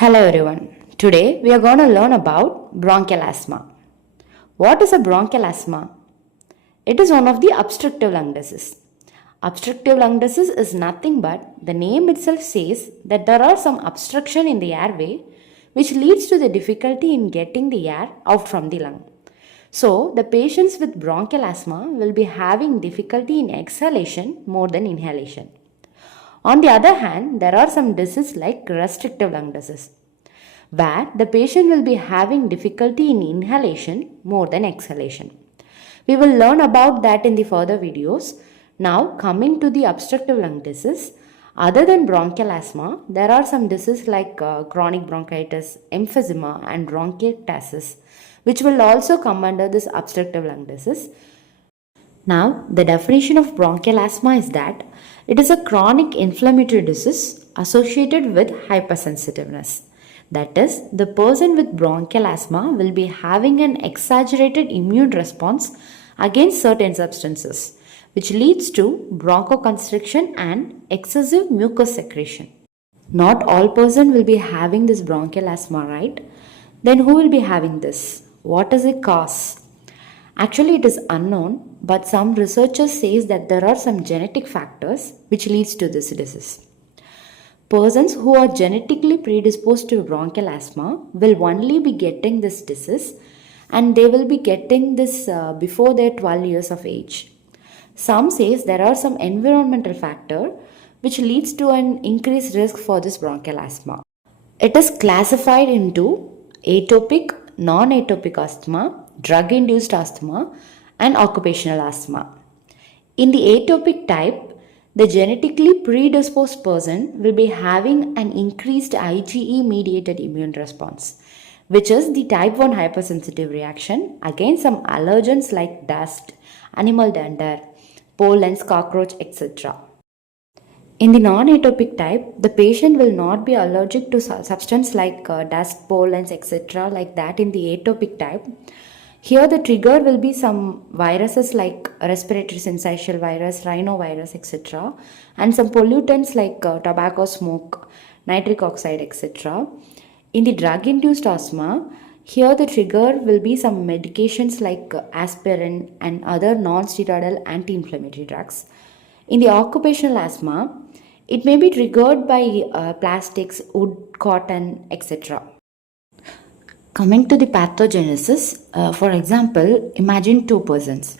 Hello everyone. Today we are going to learn about bronchial asthma. What is a bronchial asthma? It is one of the obstructive lung disease. Obstructive lung disease is nothing but the name itself says that there are some obstruction in the airway which leads to the difficulty in getting the air out from the lung. So, the patients with bronchial asthma will be having difficulty in exhalation more than inhalation. On the other hand, there are some diseases like restrictive lung disease, where the patient will be having difficulty in inhalation more than exhalation. We will learn about that in the further videos. Now, coming to the obstructive lung disease, other than bronchial asthma, there are some diseases like chronic bronchitis, emphysema, and bronchiectasis, which will also come under this obstructive lung disease. Now, the definition of bronchial asthma is that it is a chronic inflammatory disease associated with hypersensitiveness. That is, the person with bronchial asthma will be having an exaggerated immune response against certain substances, which leads to bronchoconstriction and excessive mucus secretion. Not all person will be having this bronchial asthma, right? Then who will be having this? What is the cause? Actually, it is unknown, but some researchers says that there are some genetic factors which leads to this disease. Persons who are genetically predisposed to bronchial asthma will only be getting this disease, and they will be getting this before their 12 years of age. Some says there are some environmental factor which leads to an increased risk for this bronchial asthma. It is classified into atopic, non-atopic asthma, drug-induced asthma, and occupational asthma. In the atopic type, the genetically predisposed person will be having an increased IgE mediated immune response, which is the type 1 hypersensitive reaction against some allergens like dust, animal dander, pollens, cockroach, etc. In the non-atopic type, the patient will not be allergic to substance like dust, pollens, etc. like that in the atopic type. Here the trigger will be some viruses like respiratory syncytial virus, rhinovirus, etc. and some pollutants like tobacco smoke, nitric oxide, etc. In the drug-induced asthma, here the trigger will be some medications like aspirin and other non-steroidal anti-inflammatory drugs. In the occupational asthma, it may be triggered by plastics, wood, cotton, etc. Coming to the pathogenesis, for example, imagine two persons.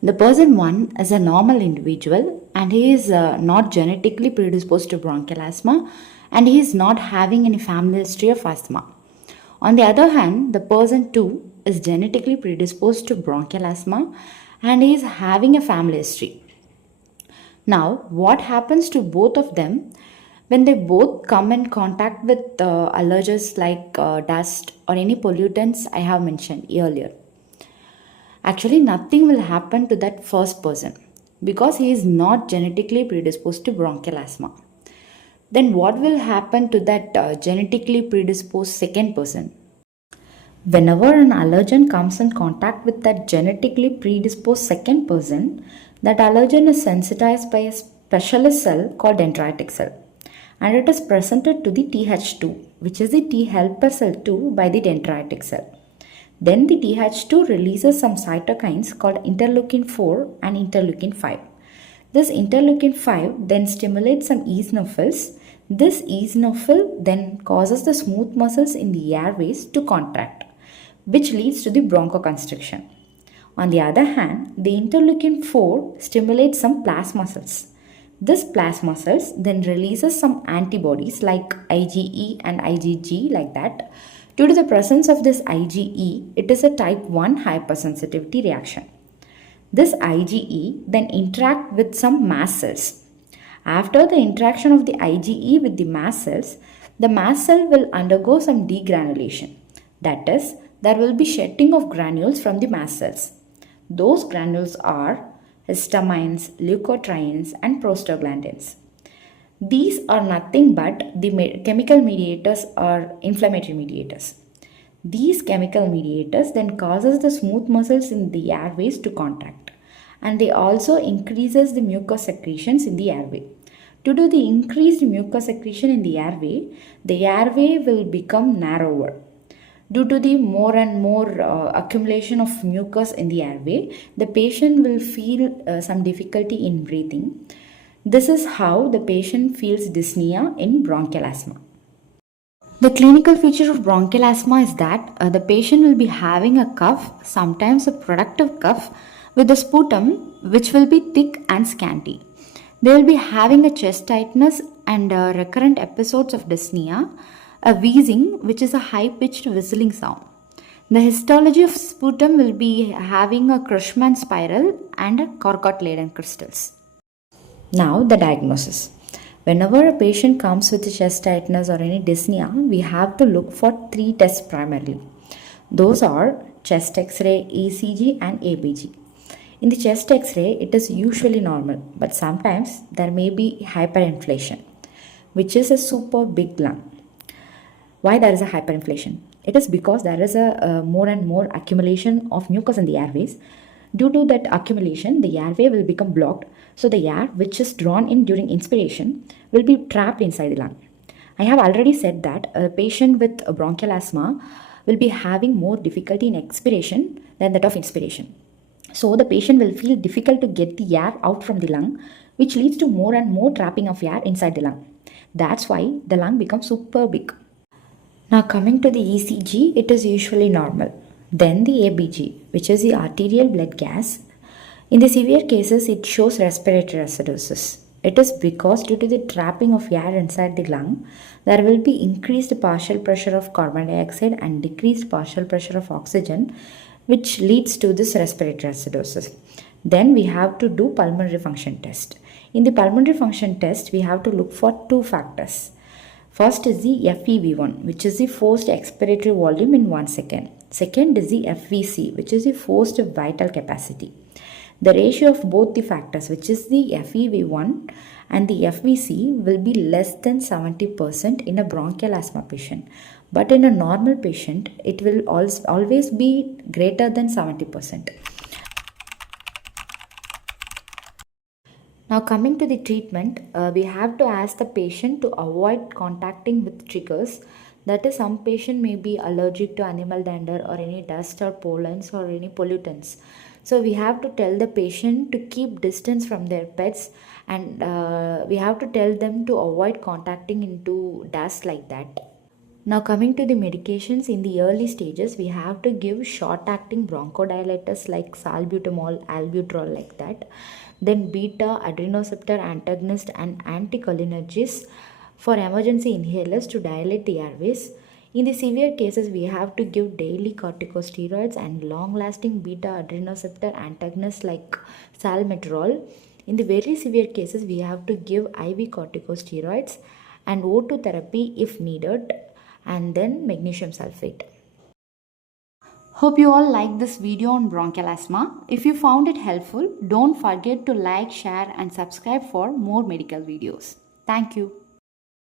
The person one is a normal individual and he is not genetically predisposed to bronchial asthma and he is not having any family history of asthma. On the other hand, the person 2 is genetically predisposed to bronchial asthma and he is having a family history. Now, what happens to both of them when they both come in contact with allergens like dust or any pollutants I have mentioned earlier? Actually, nothing will happen to that first person because he is not genetically predisposed to bronchial asthma. Then what will happen to that genetically predisposed second person? Whenever an allergen comes in contact with that genetically predisposed second person, that allergen is sensitized by a specialist cell called dendritic cell and it is presented to the Th2, which is the T helper cell 2 by the dendritic cell. Then the Th2 releases some cytokines called interleukin 4 and interleukin 5. This interleukin 5 then stimulates some eosinophils. This eosinophil then causes the smooth muscles in the airways to contract, which leads to the bronchoconstriction. On the other hand, the interleukin 4 stimulates some plasma cells. This plasma cells then releases some antibodies like IgE and IgG like that. Due to the presence of this IgE, it is a type 1 hypersensitivity reaction. This IgE then interact with some mast cells. After the interaction of the IgE with the mast cells, the mast cell will undergo some degranulation. That is, there will be shedding of granules from the mast cells. Those granules are histamines, leukotrienes and prostaglandins. These are nothing but the chemical mediators or inflammatory mediators. These chemical mediators then causes the smooth muscles in the airways to contract and they also increases the mucus secretions in the airway. Due to the increased mucus secretion in the airway will become narrower. Due to the more and more accumulation of mucus in the airway, the patient will feel some difficulty in breathing. This is how the patient feels dyspnea in bronchial asthma. The clinical feature of bronchial asthma is that the patient will be having a cough, sometimes a productive cough, with a sputum which will be thick and scanty. They will be having a chest tightness and recurrent episodes of dyspnea, a wheezing, which is a high pitched whistling sound. The histology of sputum will be having a Crushman spiral and a Charcot-Leyden crystals. Now, the diagnosis. Whenever a patient comes with chest tightness or any dyspnea, we have to look for three tests primarily. Those are chest X-ray, ECG, and ABG. In the chest X-ray, it is usually normal, but sometimes there may be hyperinflation, which is a super big lung. Why there is a hyperinflation? It is because there is a more and more accumulation of mucus in the airways. Due to that accumulation, the airway will become blocked, so the air which is drawn in during inspiration will be trapped inside the lung. I have already said that a patient with a bronchial asthma will be having more difficulty in expiration than that of inspiration. So the patient will feel difficult to get the air out from the lung, which leads to more and more trapping of air inside the lung. That's why the lung becomes super big. Now coming to the ECG, it is usually normal. Then the ABG, which is the arterial blood gas. In the severe cases, it shows respiratory acidosis. It is because due to the trapping of air inside the lung, there will be increased partial pressure of carbon dioxide and decreased partial pressure of oxygen, which leads to this respiratory acidosis. Then we have to do pulmonary function test. In the pulmonary function test, we have to look for two factors. First is the FEV1, which is the forced expiratory volume in 1 second. Second is the FVC, which is the forced vital capacity. The ratio of both the factors, which is the FEV1 and the FVC, will be less than 70% in a bronchial asthma patient. But in a normal patient, it will always be greater than 70%. Now coming to the treatment, we have to ask the patient to avoid contacting with triggers. That is, some patient may be allergic to animal dander or any dust or pollens or any pollutants. So we have to tell the patient to keep distance from their pets, and we have to tell them to avoid contacting into dust like that. Now coming to the medications, in the early stages, we have to give short-acting bronchodilators like salbutamol, albuterol like that. Then beta adrenoceptor antagonist and anticholinergics for emergency inhalers to dilate the airways. In the severe cases, we have to give daily corticosteroids and long-lasting beta adrenoceptor antagonists like salmeterol. In the very severe cases, we have to give IV corticosteroids and O2 therapy if needed, and then magnesium sulfate. Hope you all liked this video on bronchial asthma. If you found it helpful, don't forget to like, share and subscribe for more medical videos. Thank you.